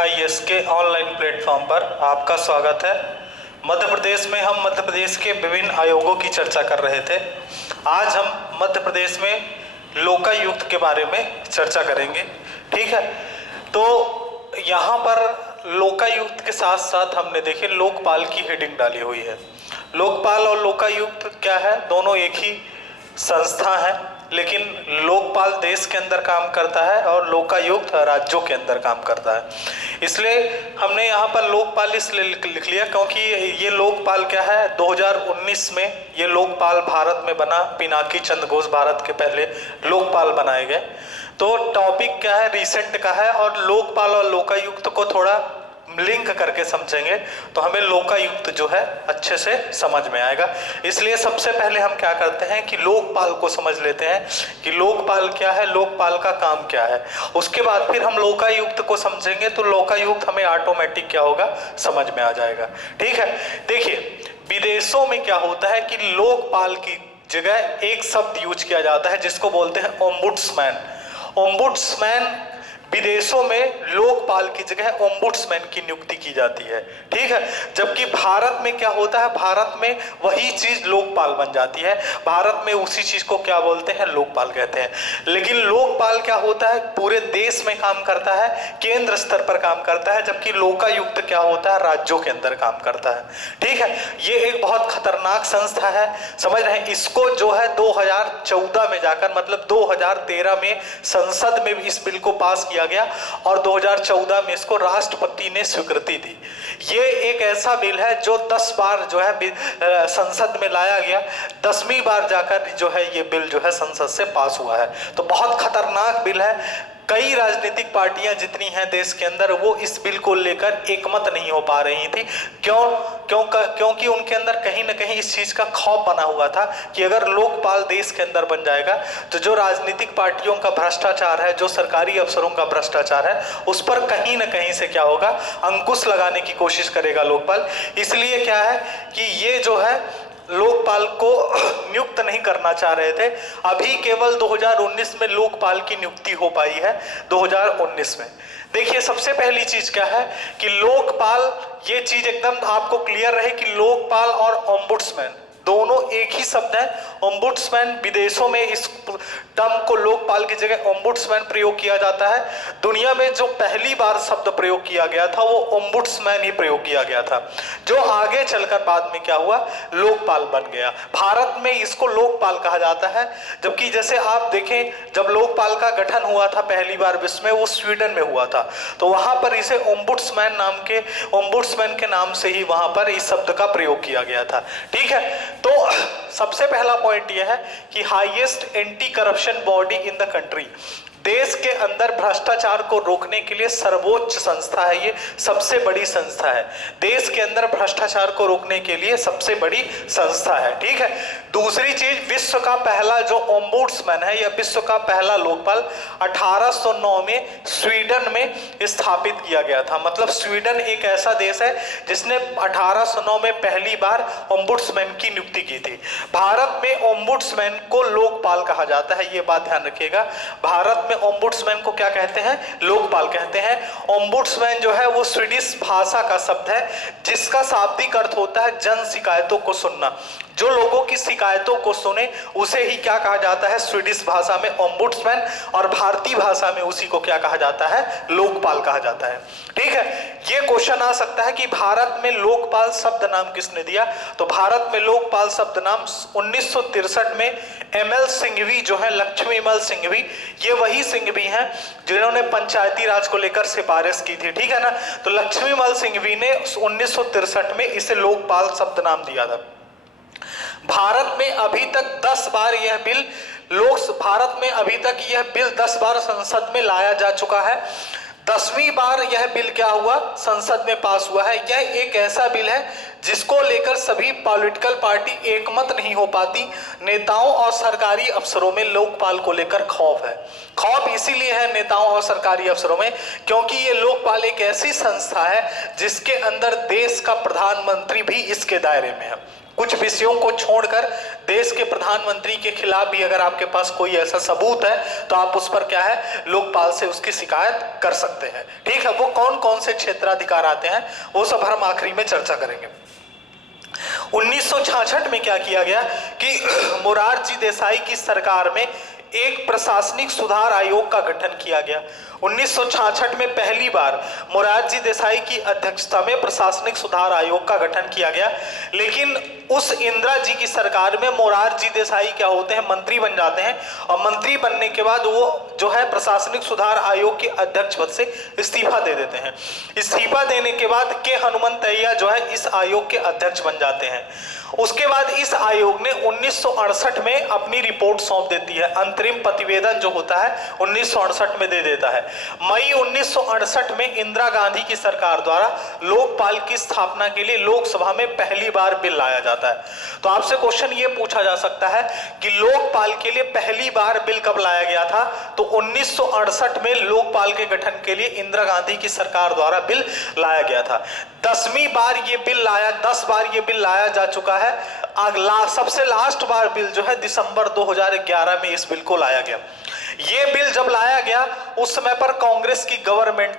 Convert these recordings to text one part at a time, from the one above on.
AIS के online platform पर आपका स्वागत है। मध्य प्रदेश में हम मध्य प्रदेश के विभिन्न आयोगों की चर्चा कर रहे थे। आज हम मध्य प्रदेश में लोकायुक्त के बारे में चर्चा करेंगे। ठीक है, तो यहाँ पर लोकायुक्त के साथ साथ हमने देखे लोकपाल की हेडिंग डाली हुई है। लोकपाल और लोकायुक्त क्या है? दोनों एक ही संस्था है, लेकिन लोकपाल देश के अंदर काम करता है और लोकायुक्त राज्यों के अंदर काम करता है। इसलिए हमने यहाँ पर लोकपाल इसलिए लिख लिया क्योंकि ये लोकपाल क्या है, 2019 में ये लोकपाल भारत में बना। पिनाकी चंद्र घोष भारत के पहले लोकपाल बनाए गए। तो टॉपिक क्या है, रिसेंट का है, और लोकपाल और लोकायुक्त को थोड़ा लिंक करके समझेंगे तो हमें लोकायुक्त जो है अच्छे से समझ में आएगा। इसलिए सबसे पहले हम क्या करते हैं कि लोकपाल को समझ लेते हैं कि लोकपाल क्या है, लोकपाल का काम क्या है। उसके बाद फिर हम लोकायुक्त को समझेंगे तो लोकायुक्त हमें ऑटोमेटिक क्या होगा, समझ में आ जाएगा। ठीक है, देखिए विदेशों में क्या होता है कि लोकपाल की जगह एक शब्द यूज किया जाता है जिसको बोलते हैं ओम्बुड्समैन। ओम्बुड्समैन विदेशों में लोकपाल की जगह ओम्बुड्समैन की नियुक्ति की जाती है। ठीक है, जबकि भारत में क्या होता है, भारत में वही चीज लोकपाल बन जाती है। भारत में उसी चीज को क्या बोलते हैं, लोकपाल कहते हैं। लेकिन लोकपाल क्या होता है, पूरे देश में काम करता है, केंद्र स्तर पर काम करता है, जबकि लोकायुक्त क्या होता है, राज्यों के अंदर काम करता है। ठीक है, ये एक बहुत खतरनाक संस्था है, समझ रहे हैं। इसको जो है 2014 में जाकर, मतलब 2013 में संसद में इस बिल को पास किया गया और 2014 में इसको राष्ट्रपति ने स्वीकृति दी। ये एक ऐसा बिल है जो 10 बार जो है संसद में लाया गया, 10वीं बार जाकर जो है ये बिल जो है संसद से पास हुआ है। तो बहुत खतरनाक बिल है। कई राजनीतिक पार्टियां जितनी हैं देश के अंदर, वो इस बिल को लेकर एकमत नहीं हो पा रही थी। क्योंकि उनके अंदर कहीं ना कहीं इस चीज का खौफ बना हुआ था कि अगर लोकपाल देश के अंदर बन जाएगा तो जो राजनीतिक पार्टियों का भ्रष्टाचार है, जो सरकारी अफसरों का भ्रष्टाचार है, उस पर कहीं ना कहीं से क्या होगा, अंकुश लगाने की कोशिश करेगा लोकपाल। इसलिए क्या है कि ये जो है लोकपाल को नियुक्त नहीं करना चाह रहे थे। अभी केवल 2019 में लोकपाल की नियुक्ति हो पाई है, 2019 में। देखिए सबसे पहली चीज क्या है कि लोकपाल, ये चीज एकदम आपको क्लियर रहे कि लोकपाल और ओम्बुड्समैन दोनों एक ही शब्द है। ओम्बुड्समैन विदेशों में इस टर्म को लोकपाल की जगह ओम्बुड्समैन प्रयोग किया जाता है। दुनिया में जो पहली बार शब्द प्रयोग किया गया था वो ओम्बुड्समैन ही प्रयोग किया गया था, जो आगे चलकर बाद में क्या हुआ, लोकपाल बन गया। भारत में इसको लोकपाल कहा जाता है, जबकि जैसे आप देखें जब लोकपाल का गठन हुआ था पहली बार विश्व में, वो स्वीडन में हुआ था, तो वहां पर इसे ओम्बुड्समैन के नाम से ही वहां पर इस शब्द का प्रयोग किया गया था। ठीक है, तो सबसे पहला पॉइंट यह है कि highest anti corruption body in the country, देश के अंदर भ्रष्टाचार को रोकने के लिए सर्वोच्च संस्था है, ये सबसे बड़ी संस्था है। देश के अंदर भ्रष्टाचार को रोकने के लिए सबसे बड़ी संस्था है। ठीक है, दूसरी चीज, विश्व का पहला जो ओम्बुड्समैन है या विश्व का पहला लोकपाल 1809 में स्वीडन में स्थापित किया गया था। मतलब स्वीडन एक ऐसा देश है जिसने 1809 में पहली बार ओम्बुड्समैन की नियुक्ति की थी। भारत में ओम्बुड्समैन को लोकपाल कहा जाता है, ये बात ध्यान रखिएगा। भारत में ओम्बुड्समैन को क्या कहते हैं, लोकपाल कहते हैं। ओम्बुड्समैन जो है वो स्वीडिश भाषा का शब्द है जिसका शाब्दिक अर्थ होता है जन शिकायतों को सुनना। जो लोगों की शिकायतों को सुने उसे ही क्या कहा जाता है, स्वीडिश भाषा में ओम्बुड्समैन, और भारतीय भाषा में उसी को क्या कहा जाता है, लोकपाल कहा जाता है। ठीक है, ये क्वेश्चन आ सकता है कि भारत में लोकपाल शब्द नाम किसने दिया, तो भारत में लोकपाल शब्द नाम 1963 में ML सिंघवी जो है, लक्ष्मीमल सिंघवी, ये वही सिंघवी हैं जिन्होंने पंचायती राज को लेकर सिफारिश की थी। ठीक है ना, तो लक्ष्मीमल सिंघवी ने 1963 में इसे लोकपाल शब्द नाम दिया था। भारत में अभी तक 10 बार यह बिल भारत में अभी तक यह बिल 10 बार संसद में लाया जा चुका है। 10वीं बार यह बिल क्या हुआ, संसद में पास हुआ है। यह एक ऐसा बिल है जिसको लेकर सभी पॉलिटिकल पार्टी एकमत नहीं हो पाती। नेताओं और सरकारी अफसरों में लोकपाल को लेकर खौफ है। खौफ इसीलिए है नेताओं और सरकारी अफसरों में क्योंकि ये लोकपाल एक ऐसी संस्था है जिसके अंदर देश का प्रधानमंत्री भी इसके दायरे में है। कुछ विषयों को छोड़कर देश के प्रधानमंत्री के खिलाफ भी अगर आपके पास कोई ऐसा सबूत है तो आप उस पर क्या है, लोकपाल से उसकी शिकायत कर सकते हैं। ठीक है, वो कौन कौन से क्षेत्राधिकार आते हैं वो सब हम आखिरी में चर्चा करेंगे। 1966 में क्या किया गया कि मोरारजी देसाई की सरकार में एक प्रशासनिक सुधार आयोग का गठन किया गया। 1966 में पहली बार मोरारजी देसाई की अध्यक्षता में प्रशासनिक सुधार आयोग का गठन किया गया। लेकिन उस इंदिरा जी की सरकार में मोरारजी देसाई क्या होते हैं, मंत्री बन जाते हैं, और मंत्री बनने के बाद वो जो है प्रशासनिक सुधार आयोग के अध्यक्ष पद से इस्तीफा दे देते हैं। इस्तीफा देने के बाद के हनुमंतैया जो है इस आयोग के अध्यक्ष बन जाते हैं। उसके बाद इस आयोग ने 1968 में अपनी रिपोर्ट सौंप देती है। अंतरिम प्रतिवेदन जो होता है 1968 में दे देता है। मई 1968 में इंदिरा गांधी की सरकार द्वारा लोकपाल की स्थापना के लिए लोकसभा में पहली बार बिल लाया जाता है। तो आपसे क्वेश्चन ये पूछा जा सकता है कि लोकपाल के लिए पहली बार बिल कब लाया गया था? तो 1968 में लोकपाल के गठन के लिए इंदिरा गांधी की सरकार द्वारा बिल लाया गया था। 10वीं बार ये बिल लाया, 10 बार ये बिल लाया जा चुका है। अगला सबसे लास्ट बार बिल जो है दिसंबर 2011 में इस बिल को लाया गया। ये बिल जब लाया गया उस समय पर कांग्रेस की गवर्नमेंट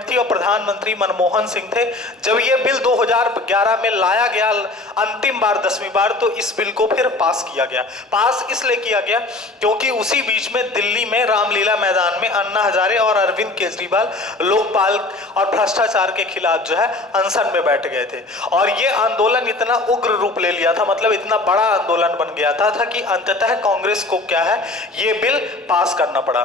थी और प्रधानमंत्री मनमोहन सिंह थे। जब ये बिल 2011 में लाया गया अंतिम बार 10वीं बार, तो इस बिल को फिर पास किया गया। पास इसलिए किया गया क्योंकि उसी बीच में दिल्ली में रामलीला मैदान में अन्ना हजारे और अरविंद केजरीवाल लोकपाल और भ्रष्टाचार के खिलाफ जो है अनशन में बैठ गए थे। और ये आंदोलन इतना उग्र रूप ले लिया था, मतलब इतना बड़ा आंदोलन बन गया था कि अंततः कांग्रेस को क्या है, ये बिल पास करना पड़ा।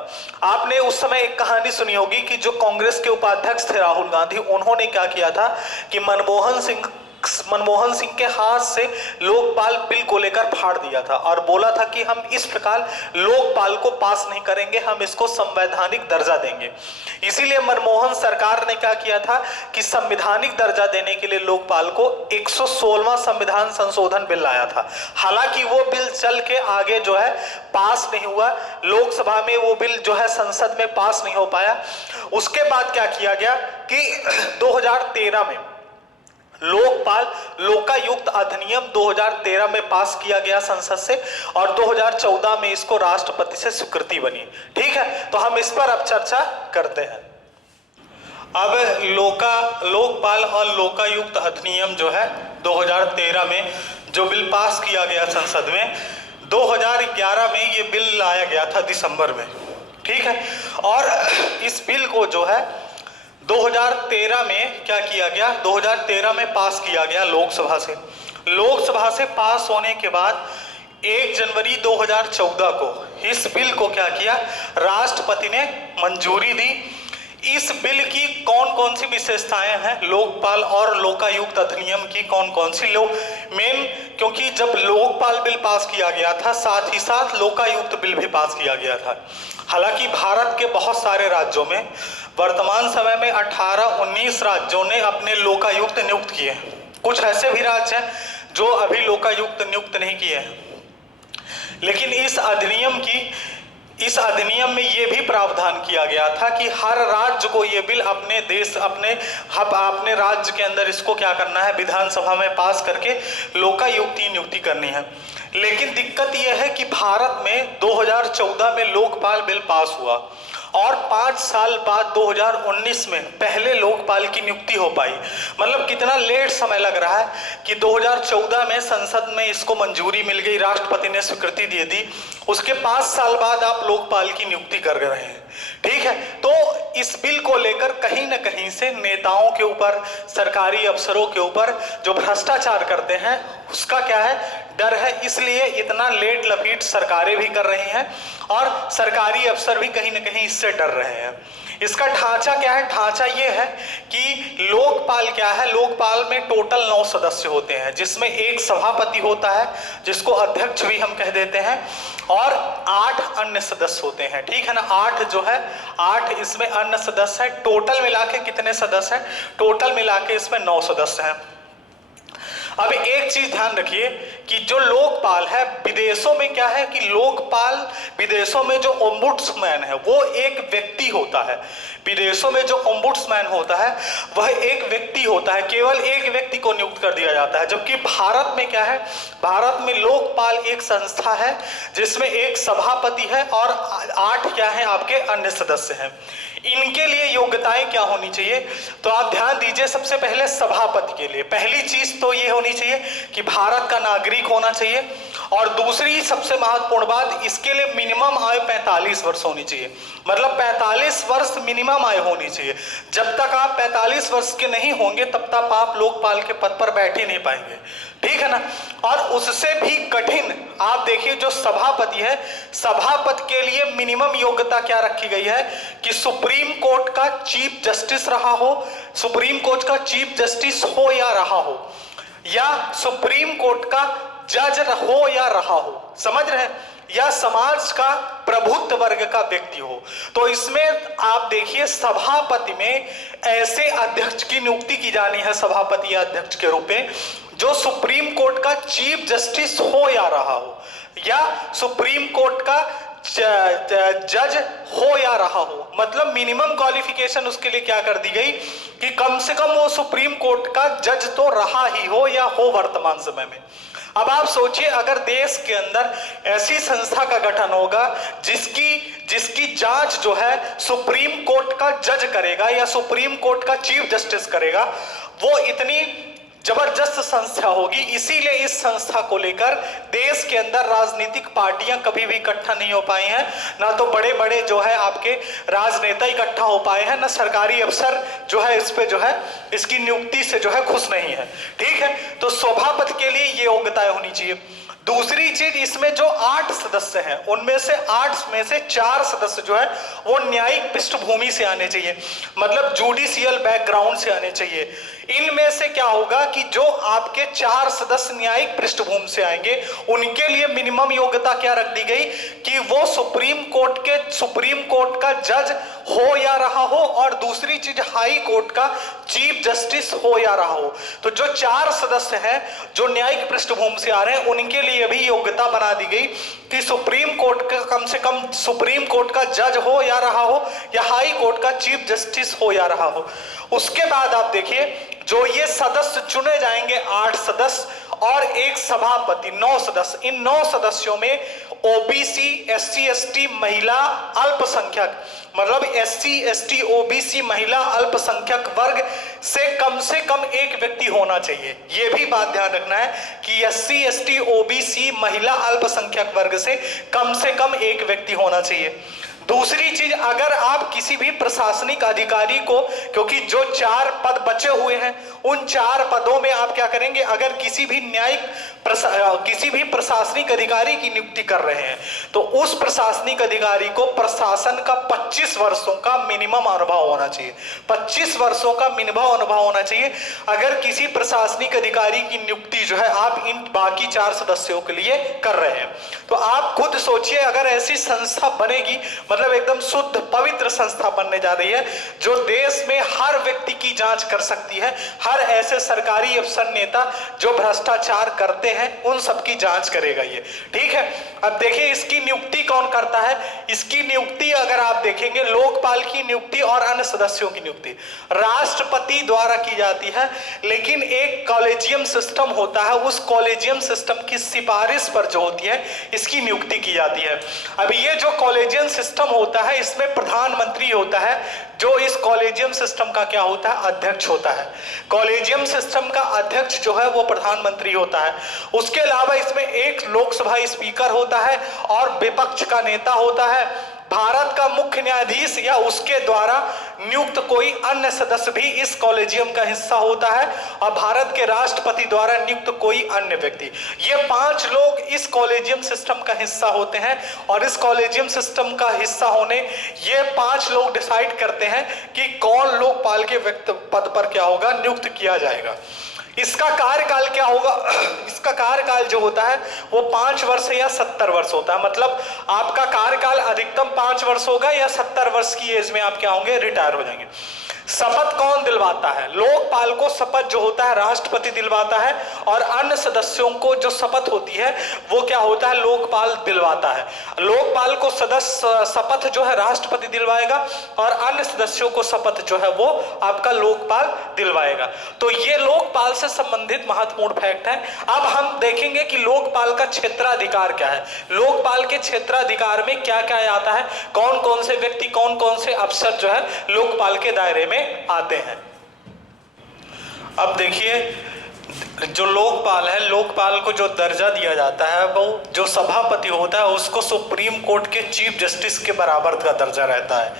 आपने उस समय एक कहानी सुनी होगी कि जो कांग्रेस के उपाध्यक्ष थे राहुल गांधी, उन्होंने क्या किया था कि मनमोहन सिंह के हाथ से लोकपाल बिल को लेकर फाड़ दिया था और बोला था कि हम इस प्रकार लोकपाल को पास नहीं करेंगे, हम इसको संवैधानिक दर्जा देंगे। इसीलिए मनमोहन सरकार ने क्या किया था कि संवैधानिक दर्जा देने के लिए लोकपाल को 116वां संविधान संशोधन बिल लाया था। हालांकि वो बिल चल के आगे जो है पास नहीं हुआ, लोकसभा में वो बिल जो है संसद में पास नहीं हो पाया। उसके बाद क्या किया गया कि 2013 में लोकायुक्त अधिनियम 2013 में पास किया गया संसद से और 2014 में इसको राष्ट्रपति से स्वीकृति बनी। ठीक है, तो हम इस पर अब चर्चा करते हैं। अब लोकपाल और लोकायुक्त अधिनियम जो है 2013 में जो बिल पास किया गया संसद में, 2011 में ये बिल लाया गया था दिसंबर में। ठीक है, और इस बिल को जो है 2013 में क्या किया गया, 2013 में पास किया गया लोकसभा से पास होने के बाद 1 जनवरी 2014 को इस बिल को क्या किया, राष्ट्रपति ने मंजूरी दी। इस बिल की कौन कौन सी विशेषताएं हैं, लोकपाल और लोकायुक्त अधिनियम की कौन कौन सी क्योंकि जब लोकपाल बिल पास किया गया था साथ ही साथ लोकायुक्त बिल भी पास किया गया था। हालांकि भारत के बहुत सारे राज्यों में वर्तमान समय में 18-19 राज्यों ने अपने लोकायुक्त नियुक्त किए हैं। कुछ ऐसे भी राज्य हैं जो अभी लोकायुक्त नियुक्त नहीं किए हैं। लेकिन इस अधिनियम में ये भी प्रावधान किया गया था कि हर राज्य को ये बिल अपने राज्य के अंदर इसको क्या करना है, विधानसभा में पास करके लोकायुक्त नियुक्ति करनी है। लेकिन दिक्कत यह है कि भारत में 2014 में लोकपाल बिल पास हुआ और 5 साल बाद 2019 में पहले लोकपाल की नियुक्ति हो पाई। मतलब कितना लेट समय लग रहा है कि 2014 में संसद में इसको मंजूरी मिल गई, राष्ट्रपति ने स्वीकृति दे दी, उसके 5 साल बाद आप लोकपाल की नियुक्ति कर रहे हैं। ठीक है, तो इस बिल को लेकर कहीं ना कहीं से नेताओं के ऊपर, सरकारी अफसरों के ऊपर जो भ्रष्टाचार करते हैं उसका क्या है, डर है। इसलिए इतना लेट लपीट सरकारें भी कर रही हैं और सरकारी अफसर भी कहीं ना कहीं इससे डर रहे हैं। इसका ढांचा क्या है, ढांचा ये है कि लोकपाल क्या है, लोकपाल में टोटल 9 सदस्य होते हैं, जिसमें एक सभापति होता है जिसको अध्यक्ष भी हम कह देते हैं, और 8 अन्य सदस्य होते हैं। ठीक है ना, 8 जो है 8 इसमें अन्य सदस्य है। टोटल मिला के कितने सदस्य हैं, टोटल मिला के इसमें 9 सदस्य हैं। अब एक चीज ध्यान रखिए कि जो लोकपाल है विदेशों में क्या है कि लोकपाल विदेशों में जो ओम्बुड्समैन है वो एक व्यक्ति होता है। विदेशों में जो ओम्बुड्समैन होता है वह एक व्यक्ति होता है, केवल एक व्यक्ति को नियुक्त कर दिया जाता है। जबकि भारत में क्या है, भारत में लोकपाल एक संस्था है जिसमें एक सभापति है और 8 क्या है आपके अन्य सदस्य हैं। इनके लिए योग्यताएं क्या होनी चाहिए, तो आप ध्यान दीजिए। सबसे पहले सभापति के लिए पहली चीज तो ये होनी चाहिए कि भारत का नागरिक होना चाहिए, और दूसरी सबसे महत्वपूर्ण बात, इसके लिए मिनिमम आयु 45 वर्ष होनी चाहिए। मतलब 45 वर्ष मिनिमम आयु होनी चाहिए। जब तक आप 45 वर्ष के नहीं होंगे तब तक आप लोकपाल के पद पर बैठ ही नहीं पाएंगे, ठीक है ना। और उससे भी कठिन आप देखिए जो सभापति है, सभापति के लिए मिनिमम योग्यता क्या रखी गई है कि सुप्रीम कोर्ट का चीफ जस्टिस रहा हो, सुप्रीम कोर्ट का चीफ जस्टिस हो या रहा हो, या सुप्रीम कोर्ट का जज हो या रहा हो, समझ रहे हैं, या समाज का प्रभुत्व वर्ग का व्यक्ति हो। तो इसमें आप देखिए सभापति में ऐसे अध्यक्ष की नियुक्ति की जानी है, सभापति या अध्यक्ष के रूप में, जो सुप्रीम कोर्ट का चीफ जस्टिस हो या रहा हो, या सुप्रीम कोर्ट का जज हो या रहा हो। मतलब मिनिमम क्वालिफिकेशन उसके लिए क्या कर दी गई कि कम से कम वो सुप्रीम कोर्ट का जज तो रहा ही हो या हो वर्तमान समय में। अब आप सोचिए अगर देश के अंदर ऐसी संस्था का गठन होगा जिसकी जांच जो है सुप्रीम कोर्ट का जज करेगा या सुप्रीम कोर्ट का चीफ जस्टिस करेगा, वो इतनी जबरदस्त संस्था होगी। इसीलिए इस संस्था को लेकर देश के अंदर राजनीतिक पार्टियां कभी भी इकट्ठा नहीं हो पाई हैं, ना तो बड़े बड़े जो है आपके राजनेता इकट्ठा हो पाए हैं, ना सरकारी अफसर जो है इस पे जो है इसकी नियुक्ति से जो है खुश नहीं है, ठीक है। तो सभापति के लिए ये योग्यताएं होनी चाहिए। दूसरी चीज, इसमें जो 8 सदस्य हैं उनमें से 8 में से 4 सदस्य जो है वो न्यायिक पृष्ठभूमि से आने चाहिए, मतलब जुडिशियल बैकग्राउंड से आने चाहिए। इनमें से क्या होगा कि जो आपके 4 सदस्य न्यायिक पृष्ठभूमि से आएंगे उनके लिए मिनिमम योग्यता क्या रख दी गई कि वो सुप्रीम कोर्ट का जज हो या रहा हो, और दूसरी चीज हाई कोर्ट का चीफ जस्टिस हो या रहा हो। तो जो 4 सदस्य हैं जो न्यायिक पृष्ठभूमि से आ रहे हैं उनके लिए भी योग्यता बना दी गई कि सुप्रीम कोर्ट का कम से कम सुप्रीम कोर्ट का जज हो या रहा हो, या हाई कोर्ट का चीफ जस्टिस हो या रहा हो। उसके बाद आप देखिए जो ये सदस्य चुने जाएंगे 8 सदस्य और एक सभापति, 9 सदस्य। इन 9 सदस्यों में ओबीसी, एससी एसटी, महिला, अल्पसंख्यक, मतलब एससी एसटी ओबीसी महिला अल्पसंख्यक वर्ग से कम एक व्यक्ति होना चाहिए। यह भी बात ध्यान रखना है कि एससी एसटी ओबीसी महिला अल्पसंख्यक वर्ग से कम एक व्यक्ति होना चाहिए। दूसरी चीज, अगर आप किसी भी प्रशासनिक अधिकारी को, क्योंकि जो 4 पद बचे हुए हैं उन 4 पदों में आप क्या करेंगे, अगर किसी भी प्रशासनिक अधिकारी की नियुक्ति कर रहे हैं तो उस प्रशासनिक अधिकारी को प्रशासन का 25 वर्षों का मिनिमम अनुभव होना चाहिए। 25 वर्षों का मिनिमम अनुभव होना चाहिए अगर किसी प्रशासनिक अधिकारी की नियुक्ति जो है आप इन बाकी 4 सदस्यों के लिए कर रहे हैं। तो आप खुद सोचिए अगर ऐसी संस्था बनेगी, मतलब एकदम शुद्ध पवित्र संस्था बनने जा रही है जो देश में हर व्यक्ति की जांच कर सकती है, हर ऐसे सरकारी अफसर नेता जो भ्रष्टाचार करते हैं उन सब की जांच करेगा ये, ठीक है। अब देखिए इसकी नियुक्ति कौन करता है। इसकी नियुक्ति अगर आप देखेंगे, लोकपाल की नियुक्ति और अन्य सदस्यों की नियुक्ति राष्ट्रपति द्वारा की जाती है, लेकिन एक कॉलेजियम सिस्टम होता है, उस कॉलेजियम सिस्टम की सिफारिश पर जो होती है इसकी नियुक्ति की जाती है। अब ये जो कॉलेजियम सिस्टम होता है इसमें प्रधानमंत्री होता है जो इस कॉलेजियम सिस्टम का क्या होता है, अध्यक्ष होता है। कॉलेजियम सिस्टम का अध्यक्ष जो है वो प्रधानमंत्री होता है। उसके अलावा इसमें एक लोकसभा स्पीकर होता है और विपक्ष का नेता होता है। भारत का मुख्य न्यायाधीश या उसके द्वारा नियुक्त कोई अन्य सदस्य भी इस कॉलेजियम का हिस्सा होता है, और भारत के राष्ट्रपति द्वारा नियुक्त कोई अन्य व्यक्ति। ये 5 लोग इस कॉलेजियम सिस्टम का हिस्सा होते हैं, और इस कॉलेजियम सिस्टम का हिस्सा होने ये 5 लोग डिसाइड करते हैं कि कौन लोकपाल के पद पर क्या होगा, नियुक्त किया जाएगा। इसका कार्यकाल क्या होगा, इसका कार्यकाल जो होता है वो 5 वर्ष या 70 वर्ष होता है। मतलब आपका कार्यकाल अधिकतम 5 वर्ष होगा या 70 वर्ष की एज में आप क्या होंगे, रिटायर हो जाएंगे। शपथ कौन दिलवाता है? लोकपाल को शपथ जो होता है राष्ट्रपति दिलवाता है, और अन्य सदस्यों को जो शपथ होती है वो क्या होता है? लोकपाल दिलवाता है। लोकपाल को सदस्य शपथ जो है राष्ट्रपति दिलवाएगा, और अन्य सदस्यों को शपथ जो है वो आपका लोकपाल दिलवाएगा। तो ये लोकपाल से संबंधित महत्वपूर्ण फैक्ट है। अब हम देखेंगे कि लोकपाल का क्षेत्राधिकार क्या है। लोकपाल के क्षेत्राधिकार में क्या क्या आता है, कौन कौन से व्यक्ति, कौन कौन से अफसर जो है लोकपाल के दायरे में आते हैं। अब देखिए, जो लोकपाल है, लोकपाल को जो दर्जा दिया जाता है वो जो सभापति होता है उसको सुप्रीम कोर्ट के चीफ जस्टिस के बराबर का दर्जा रहता है,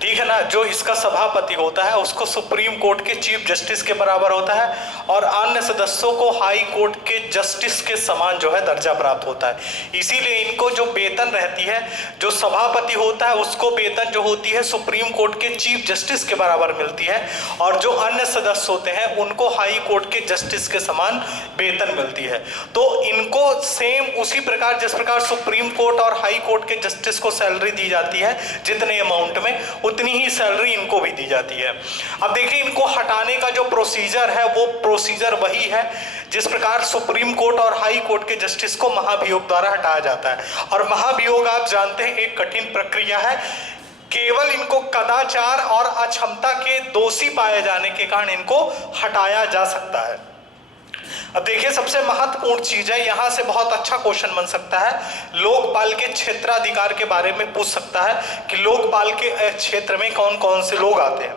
ठीक है ना। जो इसका सभापति होता है उसको सुप्रीम कोर्ट के चीफ जस्टिस के बराबर होता है, और अन्य सदस्यों को हाई कोर्ट के जस्टिस के समान जो है दर्जा प्राप्त होता है। इसीलिए इनको जो वेतन रहती है, जो सभापति होता है उसको वेतन जो होती है सुप्रीम कोर्ट के चीफ जस्टिस के बराबर मिलती है, और जो अन्य सदस्य होते हैं उनको हाई कोर्ट के जस्टिस के समान वेतन मिलती है। तो इनको सेम उसी प्रकार जिस प्रकार सुप्रीम कोर्ट और हाई कोर्ट के जस्टिस को सैलरी दी जाती है जितने अमाउंट में, उतनी ही सैलरी इनको भी दी जाती है। अब देखिए, इनको हटाने का जो प्रोसीजर है वो प्रोसीजर वही है जिस प्रकार सुप्रीम कोर्ट और हाई कोर्ट के जस्टिस को महाभियोग द्वारा हटाया जाता है। और महाभियोग आप जानते हैं एक कठिन प्रक्रिया है। केवल इनको कदाचार और अक्षमता के दोषी पाए जाने के कारण इनको हटाया जा सकता है। अब देखिए, सबसे महत्वपूर्ण चीज है, यहां से बहुत अच्छा क्वेश्चन बन सकता है। लोकपाल के क्षेत्राधिकार के बारे में पूछ सकता है कि लोकपाल के क्षेत्र में कौन कौन से लोग आते हैं।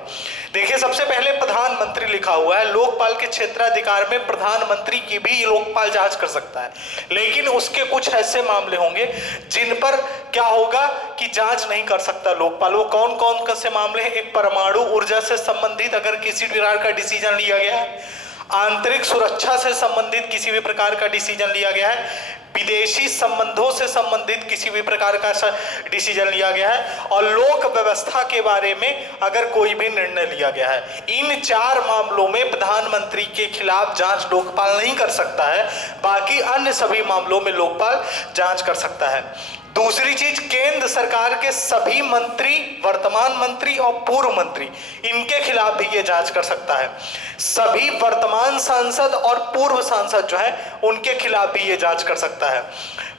देखिए, सबसे पहले प्रधानमंत्री लिखा हुआ है। लोकपाल के क्षेत्राधिकार में प्रधानमंत्री की भी लोकपाल जांच कर सकता है, लेकिन उसके कुछ ऐसे मामले होंगे जिन पर क्या होगा कि जांच नहीं कर सकता लोकपाल। वो कौन कौन से मामले हैं? एक, परमाणु ऊर्जा से संबंधित अगर किसी प्रकार का डिसीजन लिया गया है, आंतरिक सुरक्षा से संबंधित किसी भी प्रकार का डिसीजन लिया गया है, विदेशी संबंधों से संबंधित किसी भी प्रकार का डिसीजन लिया गया है, और लोक व्यवस्था के बारे में अगर कोई भी निर्णय लिया गया है। इन 4 मामलों में प्रधानमंत्री के खिलाफ जांच लोकपाल नहीं कर सकता है, बाकी अन्य सभी मामलों में लोकपाल जांच कर सकता है। दूसरी चीज, केंद्र सरकार के सभी मंत्री, वर्तमान मंत्री और पूर्व मंत्री, इनके खिलाफ भी ये जांच कर सकता है। सभी वर्तमान सांसद और पूर्व सांसद जो है उनके खिलाफ भी ये जांच कर सकता है।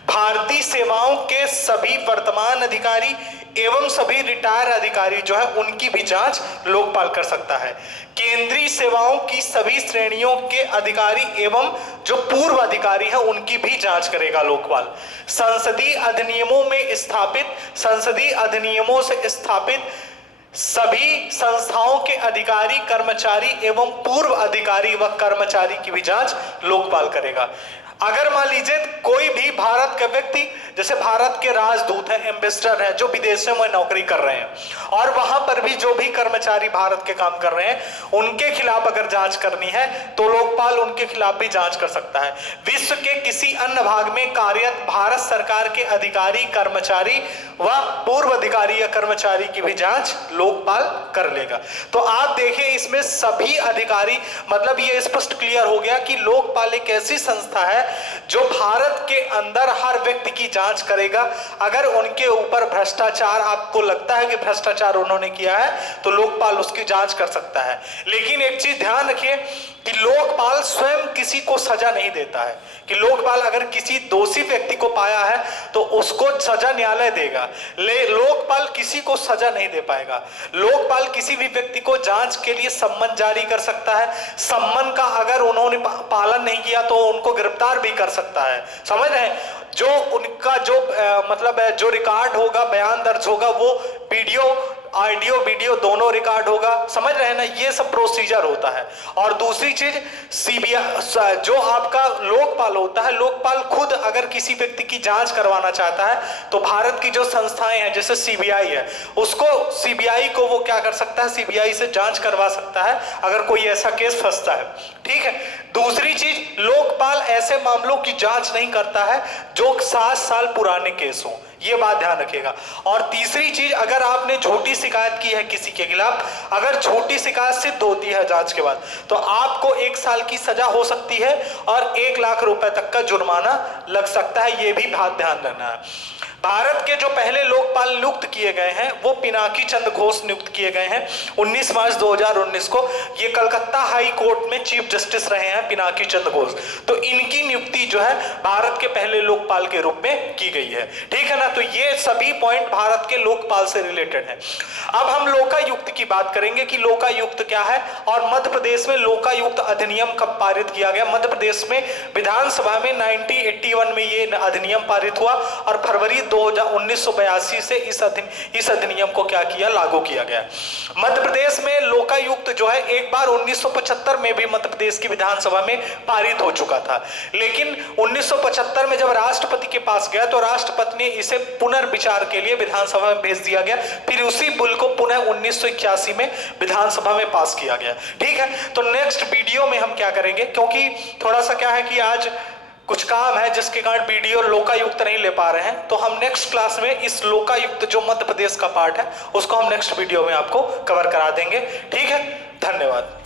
भारतीय सेवाओं के सभी वर्तमान अधिकारी एवं सभी रिटायर अधिकारी जो है उनकी भी जांच लोकपाल कर सकता है। केंद्रीय सेवाओं की सभी श्रेणियों के अधिकारी एवं जो पूर्व अधिकारी हैं उनकी भी जांच करेगा लोकपाल। संसदीय अधिनियमों से स्थापित सभी संस्थाओं के अधिकारी, कर्मचारी एवं पूर्व अधिकारी व कर्मचारी की भी जांच लोकपाल करेगा। अगर मान लीजिए कोई भी भारत का व्यक्ति, जैसे भारत के राजदूत हैं, एम्बेसडर हैं, जो विदेशों में नौकरी कर रहे हैं, और वहां पर भी जो भी कर्मचारी भारत के काम कर रहे हैं उनके खिलाफ अगर जांच करनी है तो लोकपाल उनके खिलाफ भी जांच कर सकता है। विश्व के किसी अन्य भाग में कार्यरत भारत सरकार के अधिकारी, कर्मचारी व पूर्व अधिकारी या कर्मचारी की भी जांच लोकपाल कर लेगा। तो आप देखिए, इसमें सभी अधिकारी, मतलब ये स्पष्ट क्लियर हो गया कि लोकपाल एक ऐसी संस्था है जो भारत के अंदर हर व्यक्ति की जांच करेगा। अगर उनके ऊपर भ्रष्टाचार, आपको लगता है कि भ्रष्टाचार उन्होंने किया है, तो लोकपाल उसकी जांच कर सकता है। लेकिन एक चीज ध्यान रखिए कि लोकपाल स्वयं किसी को सजा नहीं देता है, कि लोकपाल अगर किसी दोषी व्यक्ति को पाया है तो उसको सजा न्यायालय देगा, लोकपाल किसी को सजा नहीं दे पाएगा। लोकपाल किसी भी व्यक्ति को जांच के लिए सम्मन जारी कर सकता है। सम्मन का अगर उन्होंने पालन नहीं किया तो उनको गिरफ्तार भी कर सकता है। समझ रहे हैं? जो उनका जो मतलब जो रिकॉर्ड होगा, बयान दर्ज होगा, वो ऑडियो वीडियो दोनों रिकॉर्ड होगा। समझ रहे हैं ना? ये सब प्रोसीजर होता है। और दूसरी चीज, सीबीआई जो आपका लोकपाल होता है, लोकपाल खुद अगर किसी व्यक्ति की जांच करवाना चाहता है तो भारत की जो संस्थाएं हैं जैसे सीबीआई है, उसको सीबीआई को वो क्या कर सकता है, सीबीआई से जांच करवा सकता है अगर कोई ऐसा केस फंसता है। ठीक है। दूसरी चीज, लोकपाल ऐसे मामलों की जांच नहीं करता है जो 7 साल पुराने केस हो, ये बात ध्यान रखिएगा। और तीसरी चीज, अगर आपने झूठी शिकायत की है किसी के खिलाफ, अगर झूठी शिकायत सिद्ध होती है जांच के बाद, तो आपको 1 साल की सजा हो सकती है और 1 लाख रुपए तक का जुर्माना लग सकता है। ये भी बात ध्यान रखना है। भारत के जो पहले लोकपाल नियुक्त किए गए हैं वो पिनाकी चंद्र घोष नियुक्त किए गए हैं 19 मार्च 2019 को। ये कलकत्ता हाई कोर्ट में चीफ जस्टिस रहे हैं पिनाकी चंद्र घोष। तो इनकी नियुक्ति जो है भारत के पहले लोकपाल के रूप में की गई है। ठीक है ना, तो ये सभी पॉइंट भारत के लोकपाल से रिलेटेड है। अब हम लोकायुक्त की बात करेंगे कि लोकायुक्त क्या है और मध्य प्रदेश में लोकायुक्त अधिनियम कब पारित किया गया। मध्य प्रदेश में विधानसभा में 1981 में ये अधिनियम पारित हुआ और फरवरी 1982 से इस अधिनियम को क्या किया, लागू किया गया। मध्य प्रदेश में लोकायुक्त जो है एक बार 1975 में भी मध्य प्रदेश की विधानसभा में पारित हो चुका था, लेकिन 1975 में जब राष्ट्रपति के पास गया तो राष्ट्रपति ने इसे पुनर्विचार के लिए विधानसभा में भेज दिया गया। फिर उसी बिल को पुनः 1981 में विधानसभा में पास किया गया। ठीक है, तो नेक्स्ट वीडियो में हम क्या करेंगे, क्योंकि थोड़ा सा क्या है कि आज कुछ काम है जिसके कारण वीडियो लोकायुक्त नहीं ले पा रहे हैं, तो हम नेक्स्ट क्लास में इस लोकायुक्त जो मध्य प्रदेश का पार्ट है उसको हम नेक्स्ट वीडियो में आपको कवर करा देंगे। ठीक है, धन्यवाद।